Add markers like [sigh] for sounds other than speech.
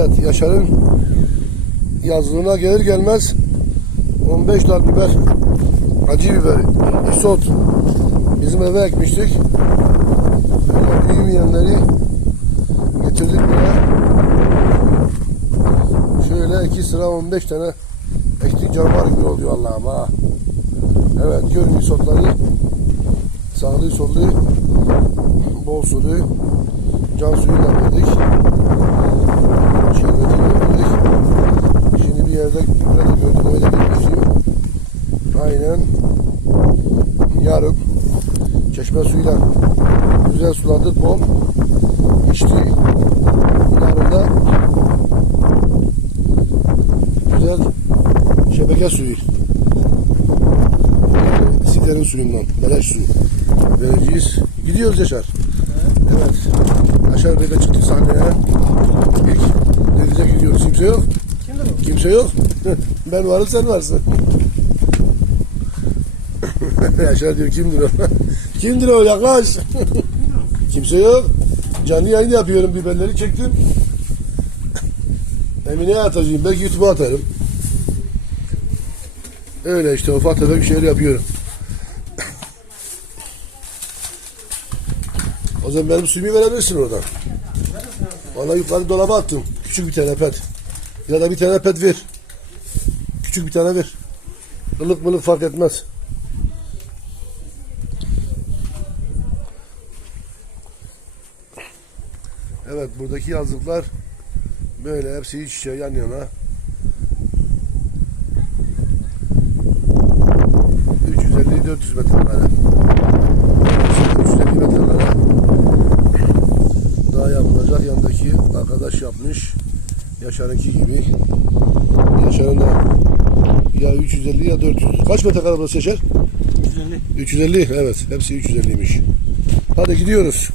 Evet Yaşar'ın yazlığına gelir gelmez 15 lar biber acı biber isot bizim eve ekmiştik. Böyle büyümeyenleri getirdik buraya. Şöyle iki sıra 15 tane ektik canavar gibi oluyor Allah'ım ha. Evet görün isotları sağlı sollu bol sulu can suyuyla verdik. Şerbeti verdik. Şimdi bir yerde böyle gördüm öyle bir Aynen. Yarım çeşme suyuyla güzel suladık bol. İçti. Yarın da güzel şebeke suyu. Yani Siterin suyundan, beleş suyu vereceğiz. Gidiyoruz Yaşar. Evet. Yaşar Bey'le çıktık sahneye. İlk denize gidiyoruz. Kimse yok. Kimse yok. [laughs] Ben varım sen varsın. Yaşar diyor kimdir o? [laughs] kimdir o yaklaş. [laughs] Kimse yok. Canlı yayın yapıyorum biberleri çektim. [laughs] Emine'ye atacağım. Belki YouTube'a atarım. Öyle işte ufak tefek şeyler yapıyorum. O zaman benim suyumu verebilirsin oradan. Valla yukarı dolaba attım. Küçük bir tane pet. Ya da bir tane pet ver. Küçük bir tane ver. Ilık mılık fark etmez. Evet buradaki yazlıklar böyle hepsi iç içe yan yana. 350-400 metrekare. 350 metrekare. Daha yapılacak yandaki arkadaş yapmış. Yaşar'ınki gibi. Yaşar'ın da ya 350 ya 400. Kaç metrekare burası Yaşar? 150. 350 evet hepsi 350'ymiş. Hadi gidiyoruz.